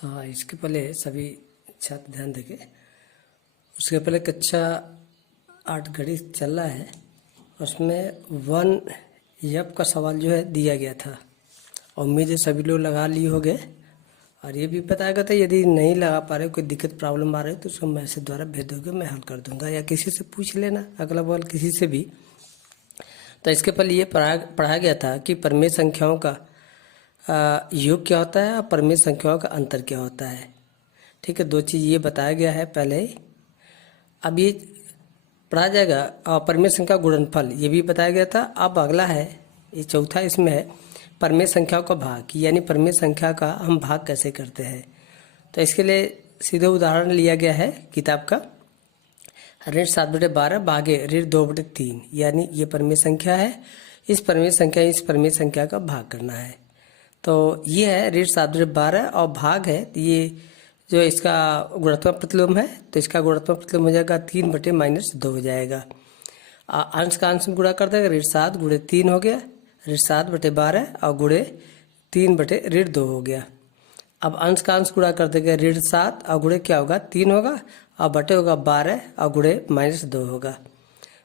तो हाँ, इसके पहले सभी छात्र ध्यान देंगे। उसके पहले कक्षा 8 गणित चल रहा है, उसमें 1 का सवाल जो है दिया गया था। उम्मीद है सभी लोग लगा लिए होंगे। और ये भी बताया गया था यदि नहीं लगा पा रहे, कोई दिक्कत प्रॉब्लम आ रही है तो उसको मैसेज द्वारा भेज दोगे, मैं हल कर दूंगा, या किसी से पूछ लेना अगला बगल किसी से भी। तो इसके पहले ये पढ़ा गया था कि परिमेय संख्याओं का योग क्या होता है और परिमेय संख्याओं का अंतर क्या होता है। ठीक है, 2 चीज़ ये बताया गया है पहले ही। अब ये पढ़ा जाएगा और परिमेय संख्या गुणनफल ये भी बताया गया था। अब अगला है, ये चौथा इसमें है परिमेय संख्याओं का भाग, यानी परिमेय संख्या का हम भाग कैसे करते हैं। तो इसके लिए सीधे उदाहरण लिया गया है किताब का, ऋण 7/12 भागे ऋण 2/3, यानी ये परिमेय संख्या है। इस परिमेय संख्या का भाग करना है। तो ये है ऋण 7/12 और भाग है ये जो इसका गुणात्मक प्रतिलोम है, तो इसका गुणात्मक प्रतिलोम हो जाएगा 3/-2 हो जाएगा। अंश का अंश में गुणा कर देगा, ऋण 7 गुणे 3 हो गया, ऋण 7/12 और गुणे 3/2 हो गया। अब अंश का अंश गुणा कर देगा, ऋण 7 और गुणे क्या होगा 3 होगा, और बटे होगा 12 और गुणे -2 होगा।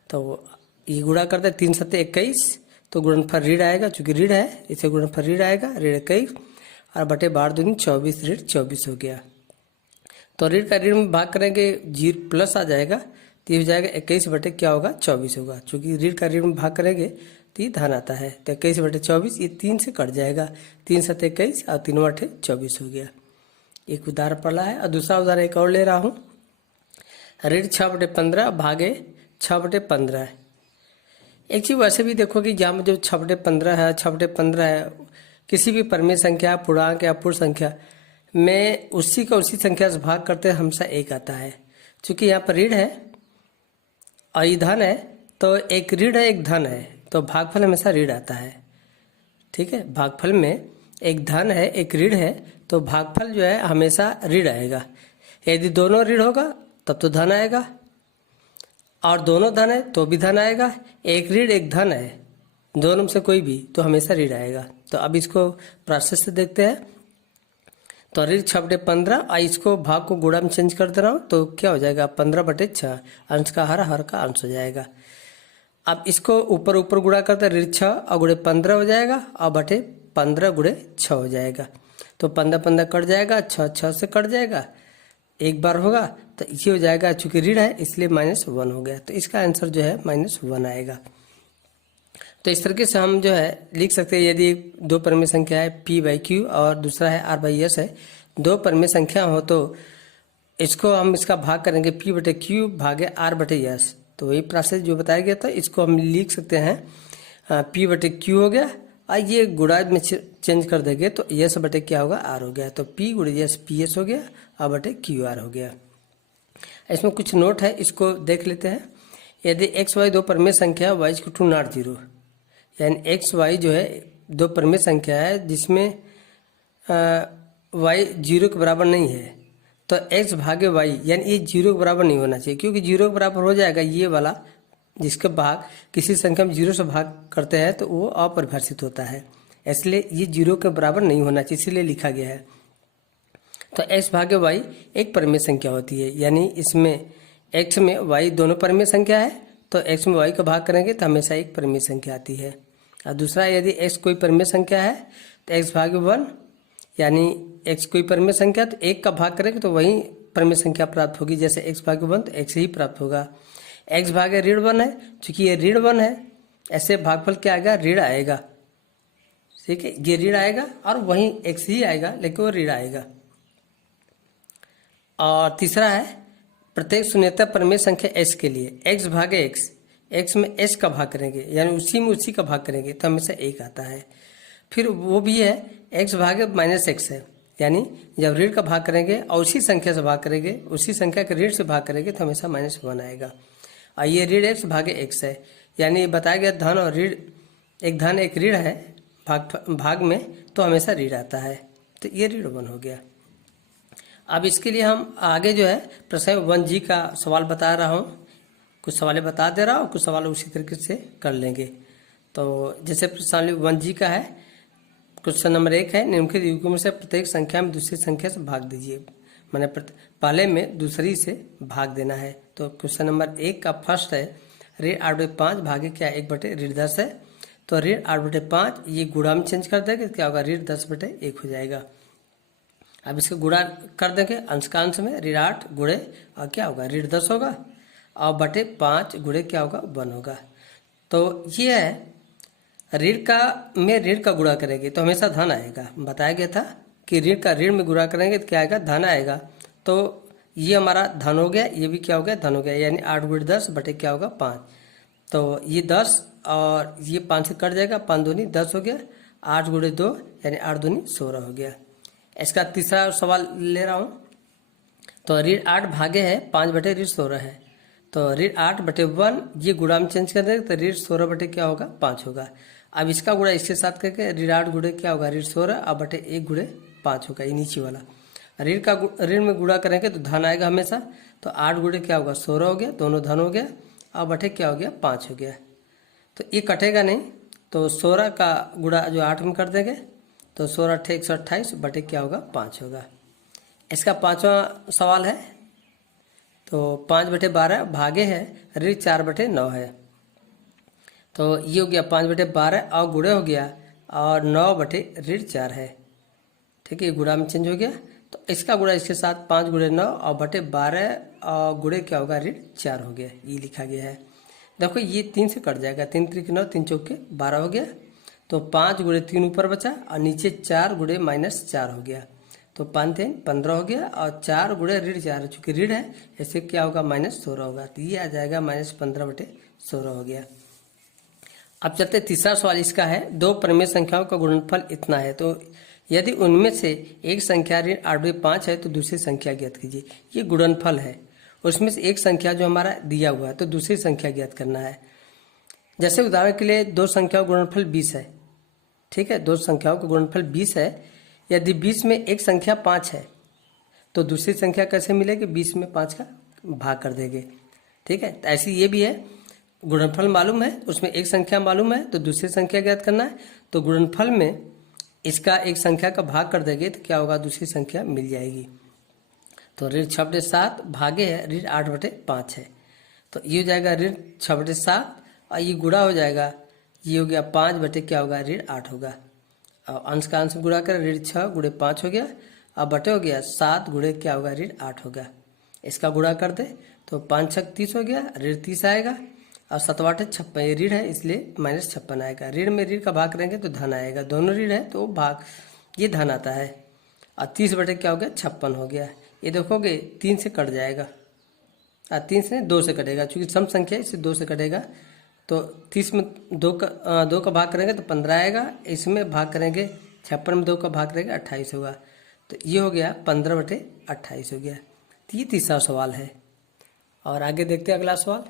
तो ये गुणा करते 3 7 21, तो गुणनफल ऋण आएगा, चूंकि ऋण है इसे गुणनफल ऋण आएगा, ऋण 21 और बटे 12 24, ऋण 24 हो गया। तो ऋण का ऋण में भाग करेंगे 0 प्लस आ जाएगा, तो ये हो जाएगा 21 बटे क्या होगा 24 होगा। चूंकि ऋण का ऋण में भाग करेंगे तो ये धन आता है, तो 21/24 ये 3 से कट जाएगा, 3 7 21 और 3/24 हो गया। एक उदाहरण पढ़ा है। और दूसरा उदाहरण एक और ले रहा हूँ, ऋण 6/15 भागे 6/15। एक चीज़ वैसे भी देखो कि जहाँ जो 6/15 है, 6/15 है, किसी भी परिमेय संख्या, पूर्णांक या पूर्ण संख्या में उसी संख्या से भाग करते हमेशा 1 आता है। चूंकि यहाँ पर ऋण है और ये धन है, तो एक ऋण है एक धन है, तो भागफल हमेशा ऋण आता है। ठीक है, भागफल में एक धन है एक ऋण है, तो भागफल जो है हमेशा ऋण आएगा। यदि दोनों ऋण होगा तब तो धन आएगा, और दोनों धन है तो भी धन आएगा। एक ऋण एक धन है, दोनों में से कोई भी तो हमेशा ऋण आएगा। तो अब इसको प्रोसेस से देखते हैं। तो ऋण 6/15 और इसको भाग को गुणा में चेंज कर दे रहा हूँ, तो क्या हो जाएगा 15/6, अंश का हर का अंश हो जाएगा। अब इसको ऊपर गुणा करते ऋण 6 और गुणे 15 हो जाएगा, और बटे 15 गुणे 6 हो जाएगा। तो 15 कट जाएगा, 6 से कट जाएगा, एक बार होगा, तो इसी हो जाएगा। चूंकि ऋण है इसलिए -1 हो गया, तो इसका आंसर जो है -1 आएगा। तो इस तरीके से हम जो है लिख सकते हैं। यदि 2 परिमेय संख्या है P/Q और दूसरा है R/S है, 2 परिमेय संख्या हो तो इसको हम इसका भाग करेंगे P/Q भागे R/S। तो वही प्रोसेस जो बताया गया था, इसको हम लिख सकते हैं P/Q हो गया, और ये गुणा में चेंज कर देंगे तो S बटे क्या होगा R हो गया। तो P × S PS हो गया और बटे QR हो गया। इसमें कुछ नोट है, इसको देख लेते हैं। यदि x y 2 परिमेय संख्या y = not 0, यानी x y जो है 2 परिमेय संख्या है जिसमें y 0 के बराबर नहीं है, तो x भागे y यानी ये 0 के बराबर नहीं होना चाहिए, क्योंकि 0 के बराबर हो जाएगा ये वाला, जिसका भाग किसी संख्या में 0 से भाग करते हैं तो वो अपरिभाषित होता है, इसलिए ये 0 के बराबर नहीं होना चाहिए, इसीलिए लिखा गया है। तो x भागे y एक परिमेय संख्या होती है, यानी इसमें x में y दोनों परिमेय संख्या है, तो x में y का भाग करेंगे तो हमेशा एक परिमेय संख्या आती है। और दूसरा, यदि x कोई परिमेय संख्या है तो x भागे 1, यानी x कोई परिमेय संख्या तो 1 का भाग करेंगे तो वही परिमेय संख्या प्राप्त होगी। जैसे x भागे 1 तो x ही प्राप्त होगा। x भागे ऋण 1 है, चूंकि ये ऋण 1 है, ऐसे भागफल क्या आएगा ऋण आएगा। ठीक है, ये ऋण आएगा और वहीं x ही आएगा, लेकिन वो ऋण आएगा। और तीसरा है प्रत्येक शून्यता परिमेय संख्या s के लिए x भागे x में s का भाग करेंगे, यानी उसी में उसी का भाग करेंगे तो हमेशा 1 आता है। फिर वो भी है x भागे -x है, यानी जब ऋण का भाग करेंगे और उसी संख्या से भाग करेंगे, उसी संख्या के ऋण से भाग करेंगे तो हमेशा -1 आएगा। और ये ऋण x भागे x है, यानी बताया गया धन और ऋण, एक धन एक ऋण है भाग में, तो हमेशा ऋण आता है, तो ये ऋण 1 हो गया। अब इसके लिए हम आगे जो है प्रश्न 1G का सवाल बता रहा हूँ, कुछ सवाल बता दे रहा हूँ, कुछ सवाल उसी तरीके से कर लेंगे। तो जैसे प्रश्न 1G का है, क्वेश्चन नंबर 1 है, निम्नलिखित युग्मों में से प्रत्येक संख्या में दूसरी संख्या से भाग दीजिए। मैंने पहले में दूसरी से भाग देना है। तो क्वेश्चन नंबर 1 का फर्स्ट है ऋण 8/5 भागे क्या 1/10 है। तो ऋण 8/5 ये गुणा में चेंज कर देंगे, क्या होगा ऋण 10/1 हो जाएगा। अब इसको गुणा कर देंगे अंशकांश में, ऋण 8 गुणे और क्या होगा ऋण 10 होगा और बटे 5 गुणे क्या होगा 1 होगा। तो ये है ऋण का में ऋण का गुणा करेंगे तो हमेशा धन आएगा। बताया गया था कि ऋण का ऋण में गुणा करेंगे तो क्या आएगा धन आएगा। तो ये हमारा धन हो गया, ये भी क्या हो गया धन हो गया, यानी 8 गुणे 10 बटे क्या होगा 5। तो ये 10 और ये 5 से कट जाएगा, 5 दूनी 10 हो गया, 8 गुणे 2 यानी 8 दूनी 16 हो गया। इसका तीसरा सवाल ले रहा हूँ। तो ऋण 8 भागे है 5 बटे ऋण 16 है। तो ऋण 8/1 ये गुणा में चेंज कर देंगे तो ऋण 16 बटे क्या होगा 5 होगा। अब इसका गुणा इसके साथ करके ऋण 8 गुणे क्या होगा ऋण 16 और बटे 1 गुणे 5 होगा, ये नीचे वाला। ऋण में गुणा करेंगे तो धन आएगा हमेशा। तो 8 गुणे क्या होगा 16 हो गया, दोनों धन हो गया और बटे क्या हो गया 5 हो गया। तो ये कटेगा नहीं, तो 16 का गुणा जो 8 में कर देंगे तो 16 × 128 बटे क्या होगा 5 होगा। इसका पांचवा सवाल है। तो 5/12 भागे है ऋण 4/9 है। तो ये हो गया 5/12 और गुणे हो गया और 9 बटे ऋण 4 है। ठीक है, ये गुणा में चेंज हो गया। तो इसका गुणा इसके साथ 5 गुणे 9 और बटे 12 और गुणे क्या होगा ऋण 4 हो गया, ये लिखा गया है। देखो ये 3 से कट जाएगा, 3 × 9 3 × 12 हो गया। तो 5 गुणे 3 ऊपर बचा और नीचे 4 गुणे -4 हो गया। तो 5 3 15 हो गया और 4 गुणे ऋण 4 चूंकि ऋण है ऐसे क्या होगा -16 होगा। तो ये आ जाएगा -15/16 हो गया। अब चलते तीसरा सवाल इसका है, दो परिमेय संख्याओं का गुणनफल इतना है। तो यदि उनमें से एक संख्या ऋण 8/5 है तो दूसरी संख्या ज्ञात कीजिए। ये गुणनफल है, उसमें से एक संख्या जो हमारा दिया हुआ है तो दूसरी संख्या ज्ञात करना है। जैसे उदाहरण के लिए दो संख्याओं का गुणनफल 20 है। ठीक है, दो संख्याओं का गुणनफल 20 है। यदि 20 में एक संख्या 5 है तो दूसरी संख्या कैसे मिलेगी, 20 में 5 का भाग कर देंगे। ठीक है, तो ऐसे ये भी है, गुणनफल मालूम है, उसमें एक संख्या मालूम है तो दूसरी संख्या ज्ञात करना है। तो गुणनफल में इसका एक संख्या का भाग कर देंगे तो क्या होगा दूसरी संख्या मिल जाएगी। तो ऋण 6/7 भागे है ऋण 8/5 है। तो ये हो जाएगा ऋण 6/7 और ये गुणा हो जाएगा, ये हो गया 5 बटे क्या होगा ऋण 8 होगा। और अंश का अंश गुणा कर ऋण 6 गुणे 5 हो गया और बटे हो गया 7 गुणे क्या होगा ऋण 8 होगा। इसका गुणा कर दे तो 5 × 6 = 30 हो गया, ऋण 30 आएगा और 7 × 8 = 56, ये ऋण है इसलिए -56 आएगा। ऋण में ऋण का भाग करेंगे तो धन आएगा, दोनों ऋण है तो भाग ये धन आता है। और 30 बटे क्या हो गया 56 हो गया। ये देखोगे 3 से कट जाएगा और 3 से 2 से कटेगा, चूंकि सम संख्या इससे 2 से कटेगा। तो 30 में 2 का भाग करेंगे तो 15 आएगा, इसमें भाग करेंगे 56 में 2 का भाग करेंगे 28 होगा। तो ये हो गया 15/28 हो गया। तो ये तीसरा सवाल है। और आगे देखते हैं अगला सवाल।